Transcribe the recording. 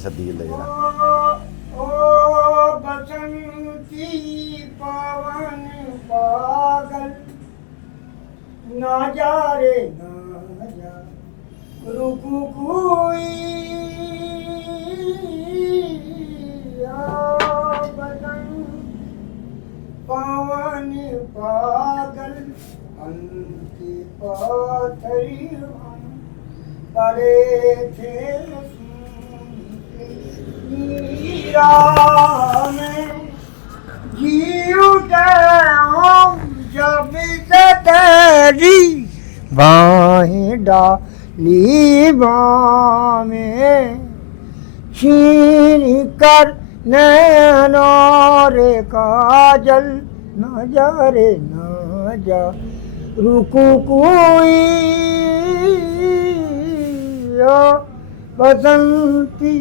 सदी ले जरा ओ बसंती पवन पागल ना जा रे ना जा रुकु कोई पवन पागल अंति पाथरी परे थे मीरा में जी उठे हम जब से तेरी बाहें डाली बाँ में छीन कर नैनों रे काजल न जा रे न जा रुकु कोई बसंती